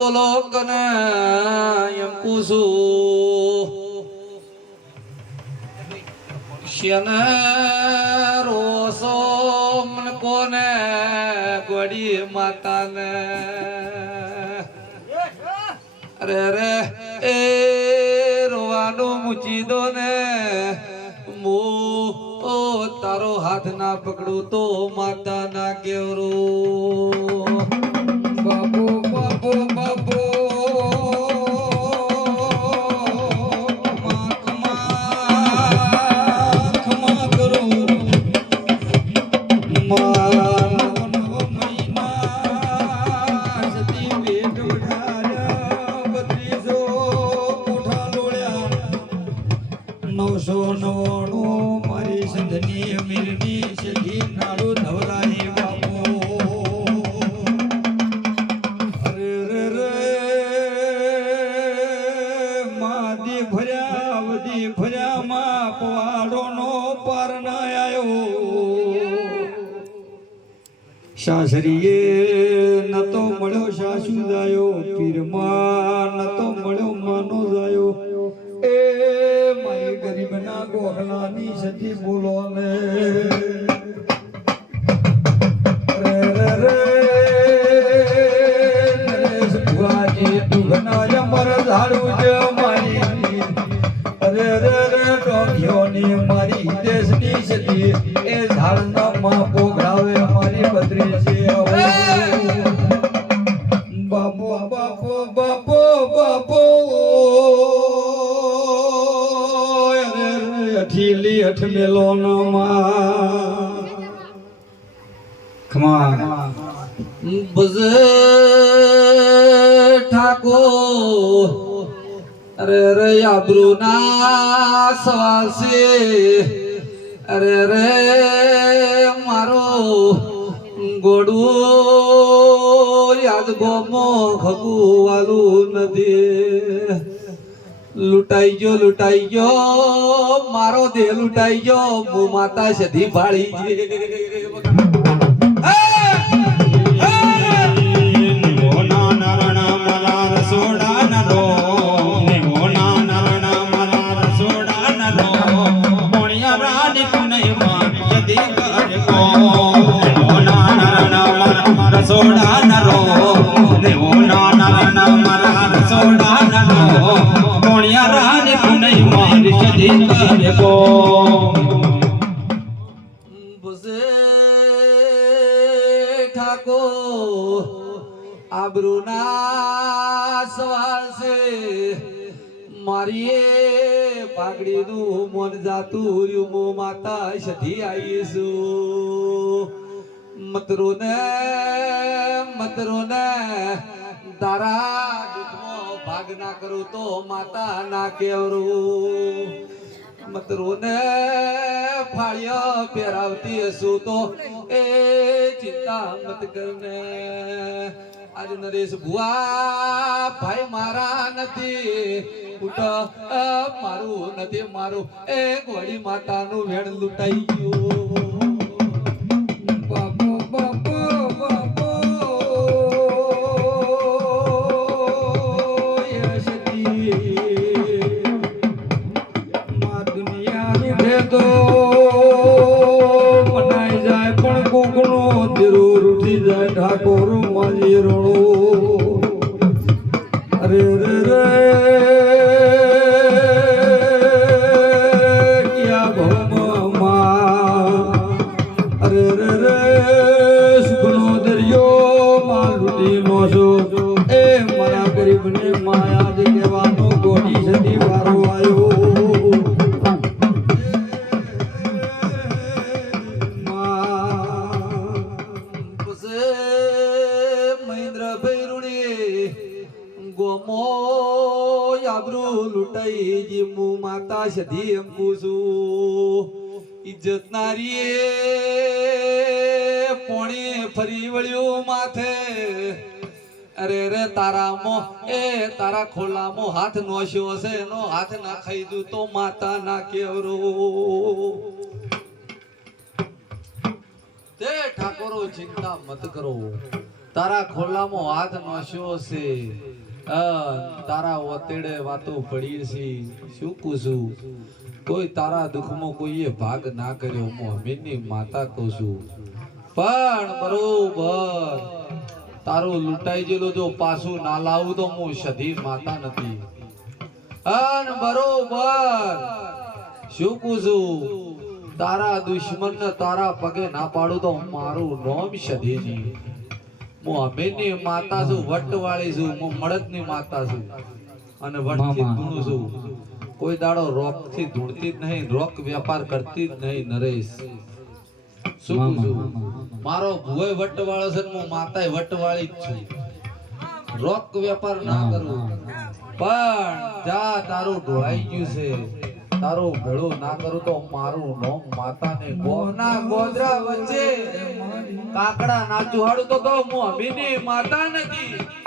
લોકને યંકુસુ શેને રોસો કોને ગોડી માતાને. અરે રે એ રોવાનું મૂચી દો ને મો તારો હાથ ના પકડું તો માતા ના કેવરું સાસરીએ નતો મળ્યો સાસુ જાયો ગોખલાની સતી બોલો ને. અઠીલી અઠ મેલો માં ખમા બજે ઠાકોર. અરે રે આબરૂ ના સવાસે અરે રે મારો ગોડું યાદ ગોમો ખગુ વાલું નથી લૂંટાઈ ગયો લૂંટાઈ ગયો મારો દેહ લૂંટાઈ ગયો હું માતા સધી ભાળી રસોડા નરો દેવો નાના સદી કરે કો બસે ઠાકોર આબરૂના સવાલ છે મારી એ પાઘડીનું મન જાતું રહ્યું મો માતા સધી આવીશું મતરો ને મતરો ને તારા દુઃખનો ભાગ ના કરું તો માતા ના કેવરું. મતરોને ફાળિયા પહેરાવતી હશું તો એ ચિંતા મત કરને. આજ નરેશ ભુવા ભાઈ મારા નથી મારું નથી, મારું. એ ગોળી માતાનું વેણ લૂંટાઈ ગયું. માતા સધી એમ પૂછું ઇજ્જત નારી પોણી ફરી વળ્યું માથે. અરે રે તારામો એ તારા ખોલામો હાથ નોશ્યો હશે એનો હાથ ના ખાઈ દઉં તો માતા ના કેવરો. તે ઠાકોરો ચિંતા મત કરો. તારા ખોલામાં હાથ નોશ્યો અ, તારા વતેડે વાતો પડી છે. શું કુશું કોઈ તારા દુઃખમાં કોઈએ ભાગ ના કર્યો, હું માતા કહું છું. પણ બરોબર, તારું લૂંટાઈ ગયેલું જો પાછું ના લાવું તો હું સધી માતા નથી. અન બરોબર, શું કુશું તારા દુશ્મન તારા પગે ના પાડું તો મારું નામ સધીજી હું અમીરની માતા છું વટવાળી છું હું મળદની માતા છું. અને વટથી ધૂણું છું. કોઈ દાડો રોકથી ધૂણતી જ નહીં રોક વેપાર કરતી જ નહીં નરેશ. શું છું. મારો ભુવય વટવાળો છે હું માતાય વટવાળી જ છું. રોક વેપાર ના કરું. પણ જા તારું ઢોળાઈ ગયું છે. તારું ભેળું ના કરું તો મારું નોમ માતાને ગોના ગોદરા વચ્ચે કાકડા નાચું હાડું તો તો હું અમીની માતા નથી.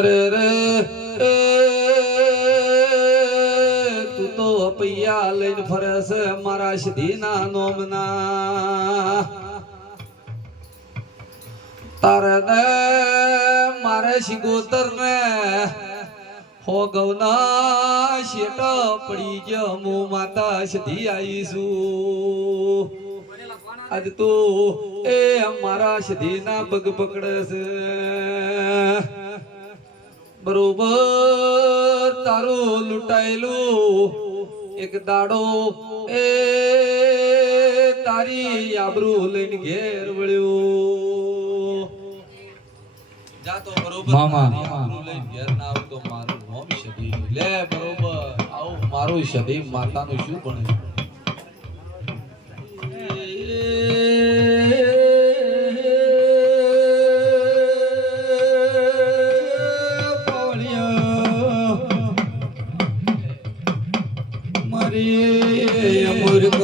અરે રે તું તો પૈયા લઈને ફરે છે મારા સધીના નોમના. તારે ને મારે શિગોતર ને હો ગૌના શેટ પડી જમુ માતા સધી આવીશું આજ તો એ મારા સધીના પગ પકડે છે. બરોબર તારું લૂંટાયેલું એક દાડો. એ તારી આબરૂ લઈને ઘેર વળ્યો. મામા. લઈને ઘેર ના આવું તો મારું નોમ લે બરોબર. આવું મારું સધી માતાનું શું બને મારી અમૃત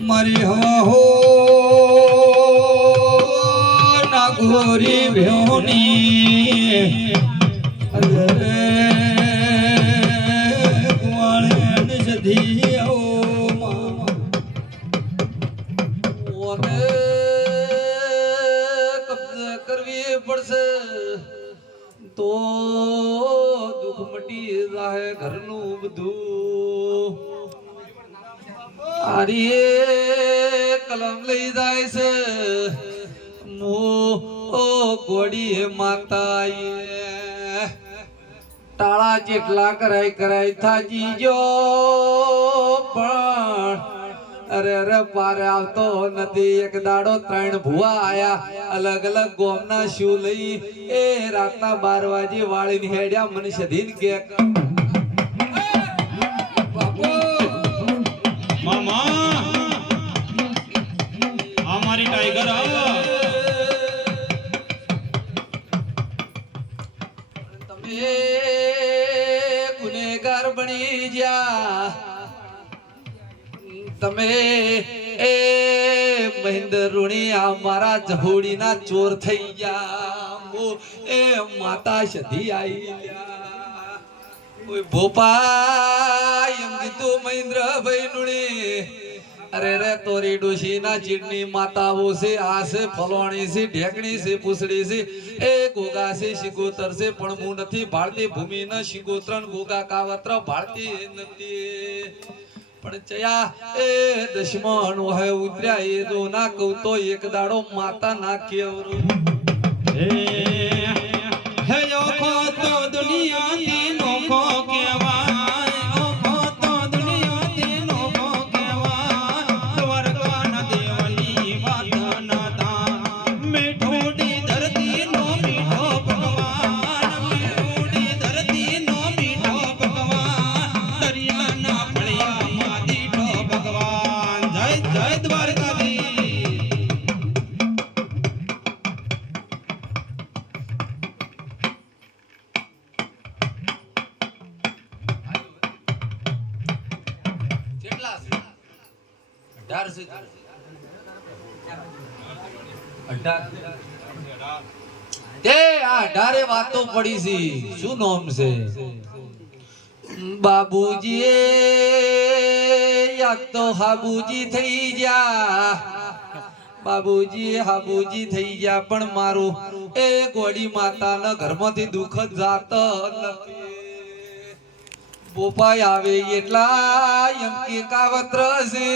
મારી હવા હો ભ્યોની સધી આવો મામા. કરવી પડશે. તો દુઃખ મટી જાહે ઘરનું બધું. આરી કલમ લઈ જાય છે. મો ઓ ગોડી માતા તાળા જેટલા કરાય કરાય થાજી જો પણ અરે અરે પારે આવતો નથી. એક દાડો ત્રણ ભુવા આયા. અલગ અલગ ગોમના શું લઈ. એ રાતના બાર વાગે વાળીને હેડ્યા મને સધીન કે તમે, એ મહેન્દ્ર અમારા મારા જહોડીના ચોર થઈ ગયા. એ માતા સધી આઈ ગયા. ભોપા એમ કીધું મહેન્દ્રભાઈ નુણી અરે રે તોરી ડોશી ના ચીડની માતાઓ છે, આ છે, ફલોણી છે, ઢેકણી છે, પૂછડી છે એ ગોગા છે, શિકોતર છે, પણ હું નથી ભારતી ભૂમિ ન શિગોત્રન ગોગા કાવત્ર ભારતી નથી. પણ ચયા એ દશમન હોય ઉતર્યા, એ જો ના કહું તો એક દાડો માતા ના કેવરું હે હે અઢારે વાતો પડી છે. શું નામ છે? બાબુજી યાદ તો હાબુજી થઈ જા બાબુજી હાબુજી થઈ ગયા, પણ મારું એ ગોડી માતાના ઘરમાંથી દુઃખ જાત પોપાય આવે એટલા એમ કે કાવત્ર છે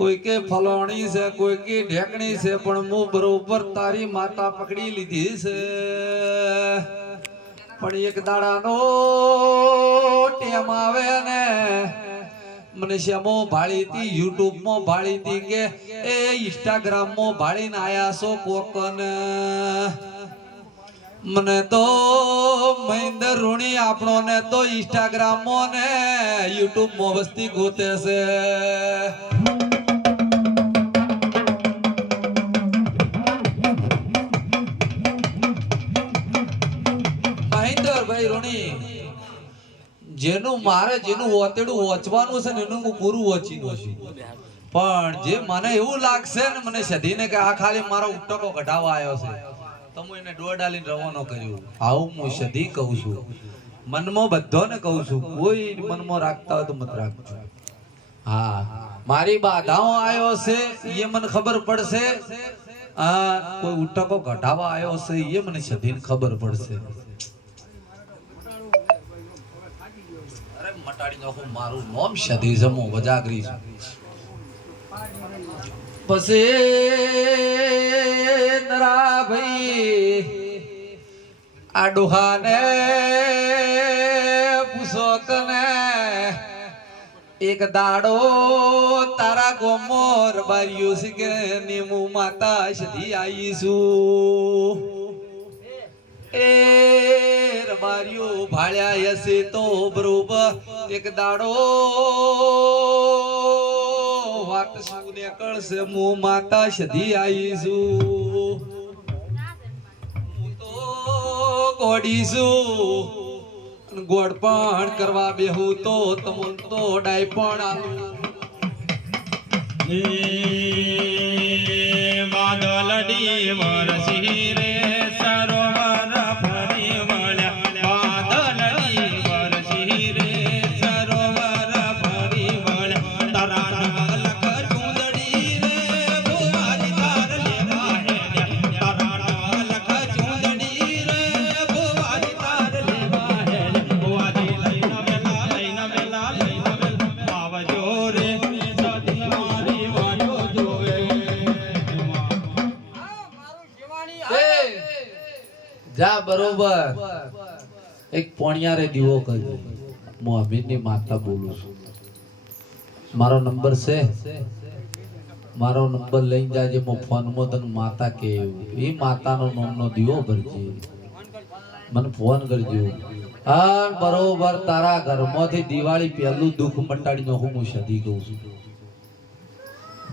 કોઈ કે ફલોણી છે, કોઈ કે ઢેકણી છે, પણ હું બરોબર તારી માતા પકડી લીધી છે. પણ એક દાડાનો ટેમ આવે ને, મને શ્યામો ભાળી હતી યુટ્યુબમાં ભાળી હતી કે, એ ઇન્સ્ટાગ્રામમાં ભાળીને આયા છો કોકન. મને તો મહેન્દ્ર ઋણી આપણો ને તો ઇન્સ્ટાગ્રામમાં ને યુટ્યુબમાં વસ્તી ગોતે છે. મારે જેનું વોતેડું વોચવાનું છે ને એનું હું પૂરું વોચી દઉં છું. પણ જે મને એવું લાગશે ને મને સધીને કે આ ખાલી મારો ઉટકો કઢાવવા આવ્યો છે, તો હું એને દોડાલીને રવાનો કર્યો. આવું હું સધી કહું છું. મનમાં બધાને કહું છું, કોઈ મનમાં રાખતા હોય તો મત રાખજો. હા, મારી બાધાઓ આવ્યો છે એ મને ખબર પડશે. આ કોઈ ઉટકો કઢાવવા આવ્યો છે એ મને સધીને ખબર પડશે. મટાડી નાખું મારું નામ સધી હું વજાગરી છું. પછી નરા ભાઈ આ ડોહાને પૂછો કને એક દાડો તારા ગોમોર બાર્યું છે કે નીમુ માતા સધી આવીશું એ રબારીઓ ભાળ્યા હશે તો બરોબર એક દાડો વાત શું નીકળશે હું માતા સધી આવીશું હું તો ગોડીશું ગોડપણ પણ કરવા બેહું તો તમુન તો ડાય પણ આલું. વાદળડી બરોબર. એક પોણિયારે દીવો કર્યો. હું અમીરની માતા બોલું છું. મારો નંબર છે. મારો નંબર લઈને જાજે મો ફોનમાં તને માતા કે એ માતાનો નામનો દીવો ભરજે. મને ફોન કરજો. હા, બરોબર, તારા ઘરમાંથી દિવાળી પહેલું દુઃખ મટાડી નાખું હું સદી કહું છું.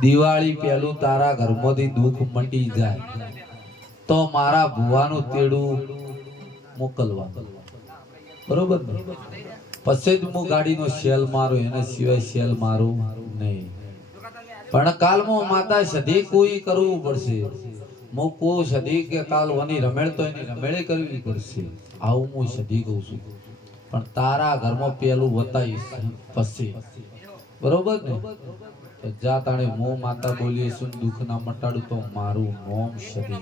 દિવાળી પહેલું તારા ઘરમાંથી દુઃખ મટી જાય. તો મારા ભુવાનું તેડું મોકલવા બરોબર પછી જ હું ગાડીનો સેલ મારું, એના સિવાય સેલ મારું નહીં. પણ કાલમાં માતા સધી કોઈ કરવું પડશે? હું કો સધી કે કાલ વની રમેળ તો એની રમેળે કરવી પડશે. આવું હું સધી કહું છું. પણ તારા ઘરમાં પેલું વતાવીશ પછી. બરોબર ને? તો જા તાણે હું માતા બોલીએ શું દુઃખ ના મટાડું તો મારું નોમ સધી.